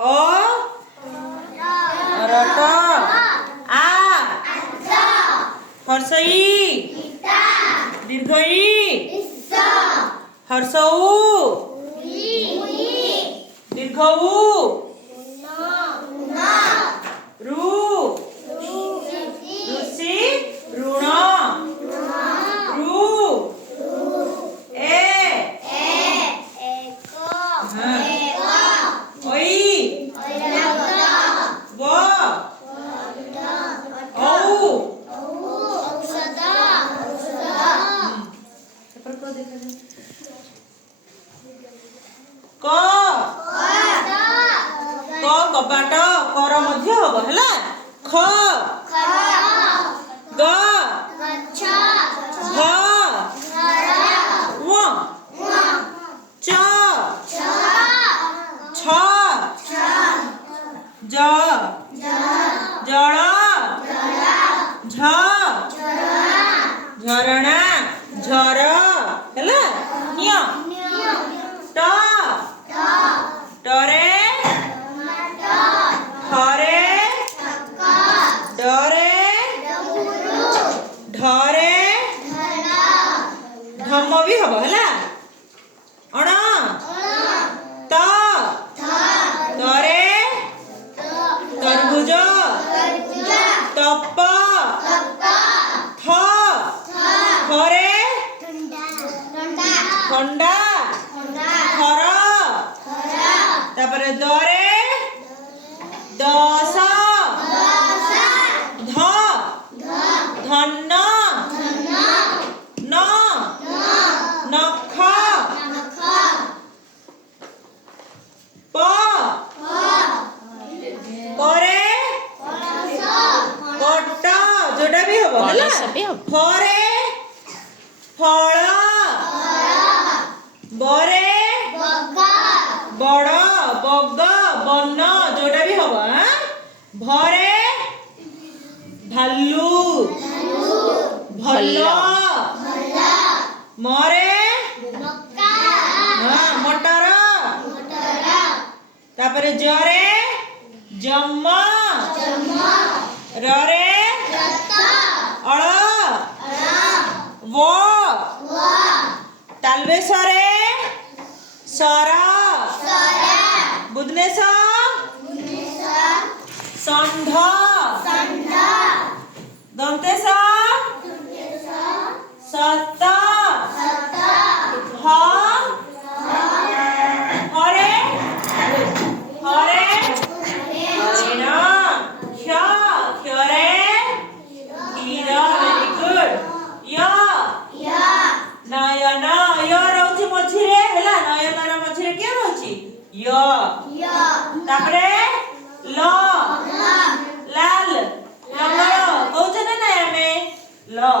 अ रट आ हर्षई दीर्घई हर्षऊ दीर्घऊ रु ऋषि ऋण रु ए ओई व औ क कबाट कर मध्य हब है ख ग घ व च छ ज जड़ झ झरणा झर है निय ट टरे हरे डरे ढरे धम भी हम है अण त तरे तरबुज तप थ थरे ठंडा थर तापर दरे दस ध धन न नख प करे कट जोटा भी हबो हला फरे फल बरे बड़ बग बन जोटा भी हबो भरे भालू भल्ल मरे मटर तापरे जरे जम ररे अळ व तालवेसरे सर बुधनेश षंढ दंतेश सत हरे हरे हरिण क्ष क्षरे क्षीर वेरी गुड य नयन य रहउछि मझिरे हैला नयनर मझिरे के रहउछि य तापरे ल लाल लंगड़ कहउछ ना हमें ल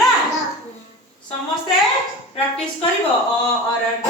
ला समस्ते प्रैक्टिस करिवो अ अरट